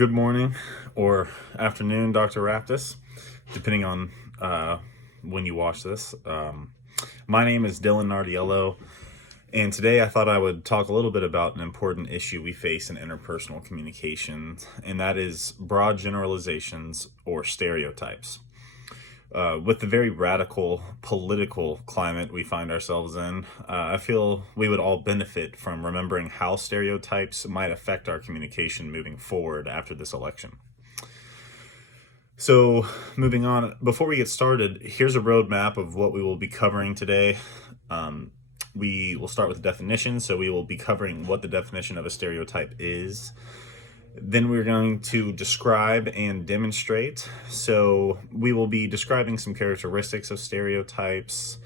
Good morning or afternoon, Dr. Raptis, depending on when you watch this. My name is Dylan Nardiello, and today I thought I would talk a little bit about an important issue we face in interpersonal communication, and that is broad generalizations or stereotypes. With the very radical political climate we find ourselves in, I feel we would all benefit from remembering how stereotypes might affect our communication moving forward after this election. So, moving on, before we get started, here's a roadmap of what we will be covering today. We will start with definitions, so we will be covering what the definition of a stereotype is. Then we're going to describe and demonstrate. So we will be describing some characteristics of stereotypes,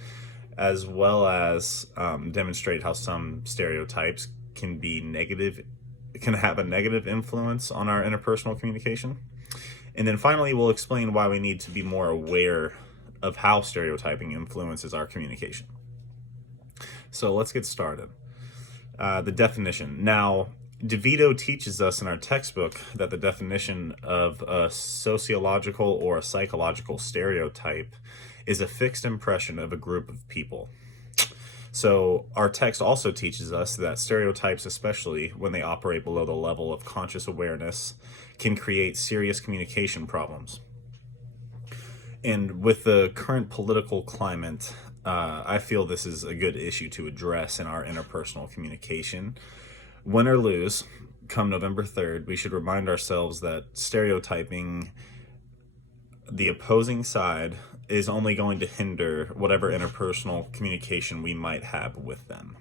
as well as demonstrate how some stereotypes can be negative, can have a negative influence on our interpersonal communication. And then finally, we'll explain why we need to be more aware of how stereotyping influences our communication. So let's get started. The definition. Now, DeVito teaches us in our textbook that the definition of a sociological or a psychological stereotype is a fixed impression of a group of people. So our text also teaches us that stereotypes, especially when they operate below the level of conscious awareness, can create serious communication problems. And with the current political climate, I feel this is a good issue to address in our interpersonal communication. Win or lose, come November 3rd, we should remind ourselves that stereotyping the opposing side is only going to hinder whatever interpersonal communication we might have with them.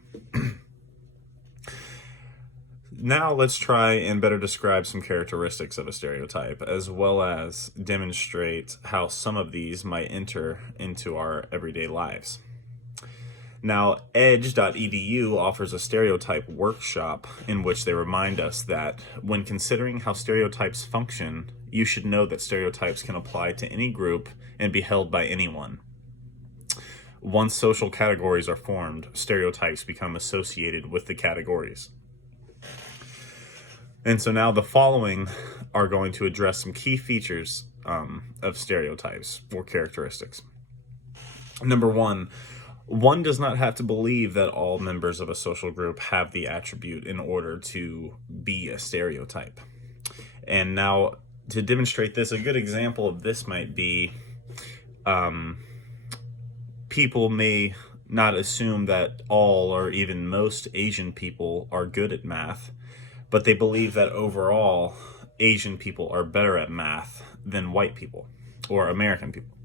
Now let's try and better describe some characteristics of a stereotype, as well as demonstrate how some of these might enter into our everyday lives. Now, edge.edu offers a stereotype workshop in which they remind us that when considering how stereotypes function, you should know that stereotypes can apply to any group and be held by anyone. Once social categories are formed, stereotypes become associated with the categories. And so now the following are going to address some key features of stereotypes or characteristics. Number one does not have to believe that all members of a social group have the attribute in order to be a stereotype. And now, to demonstrate this, a good example of this might be people may not assume that all or even most Asian people are good at math, but they believe that overall Asian people are better at math than white people or American people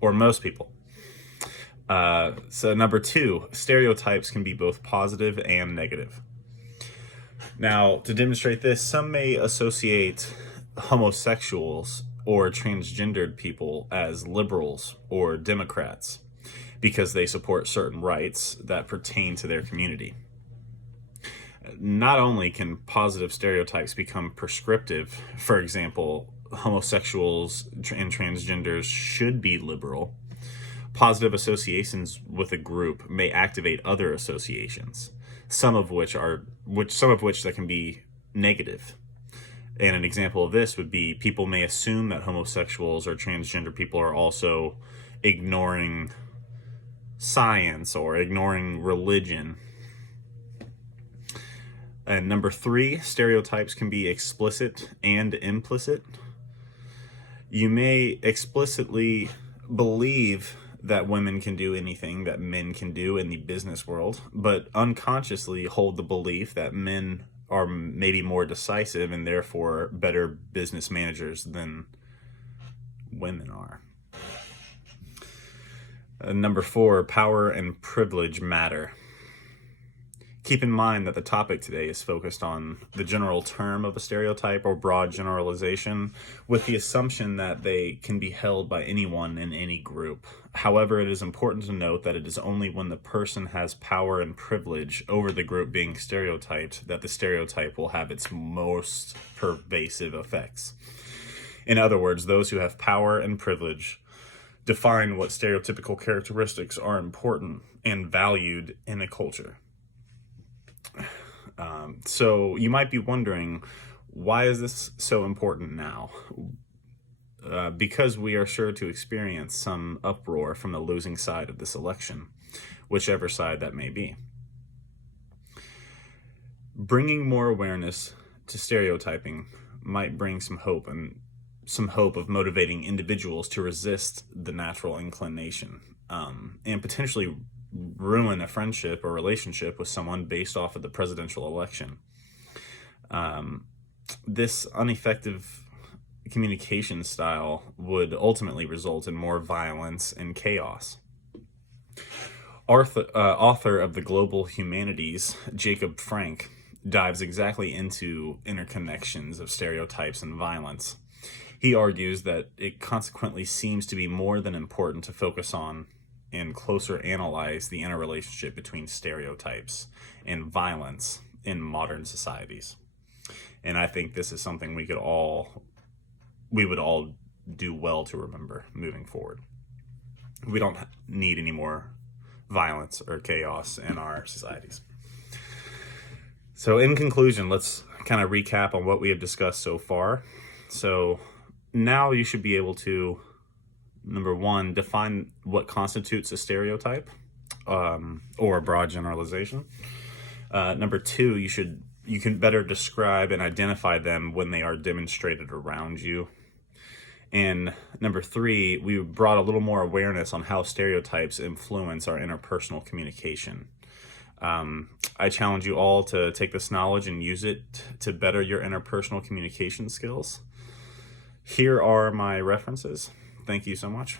or most people. So number two, stereotypes can be both positive and negative. Now, to demonstrate this, some may associate homosexuals or transgendered people as liberals or Democrats because they support certain rights that pertain to their community. Not only can positive stereotypes become prescriptive, for example, homosexuals and transgenders should be liberal, positive associations with a group may activate other associations, some of which that can be negative. And an example of this would be people may assume that homosexuals or transgender people are also ignoring science or ignoring religion. And number three, stereotypes can be explicit and implicit. You may explicitly believe that women can do anything that men can do in the business world, but unconsciously hold the belief that men are maybe more decisive and therefore better business managers than women are. Number four, power and privilege matter. Keep in mind that the topic today is focused on the general term of a stereotype or broad generalization, with the assumption that they can be held by anyone in any group. However, it is important to note that it is only when the person has power and privilege over the group being stereotyped that the stereotype will have its most pervasive effects. In other words, those who have power and privilege define what stereotypical characteristics are important and valued in a culture. So you might be wondering, Why is this so important now? Because we are sure to experience some uproar from the losing side of this election, whichever side that may be. Bringing more awareness to stereotyping might bring some hope of motivating individuals to resist the natural inclination, and potentially ruin a friendship or relationship with someone based off of the presidential election. This ineffective communication style would ultimately result in more violence and chaos. Author of The Global Humanities, Jacob Frank, dives exactly into interconnections of stereotypes and violence. He argues that it consequently seems to be more than important to focus on and closer analyze the interrelationship between stereotypes and violence in modern societies. And I think this is something we would all do well to remember moving forward. We don't need any more violence or chaos in our societies. So in conclusion, let's kind of recap on what we have discussed so far. So now you should be able to, number one, define what constitutes a stereotype, or a broad generalization. Number two, you can better describe and identify them when they are demonstrated around you. And number three, we brought a little more awareness on how stereotypes influence our interpersonal communication. I challenge you all to take this knowledge and use it to better your interpersonal communication skills. Here are my references. Thank you so much.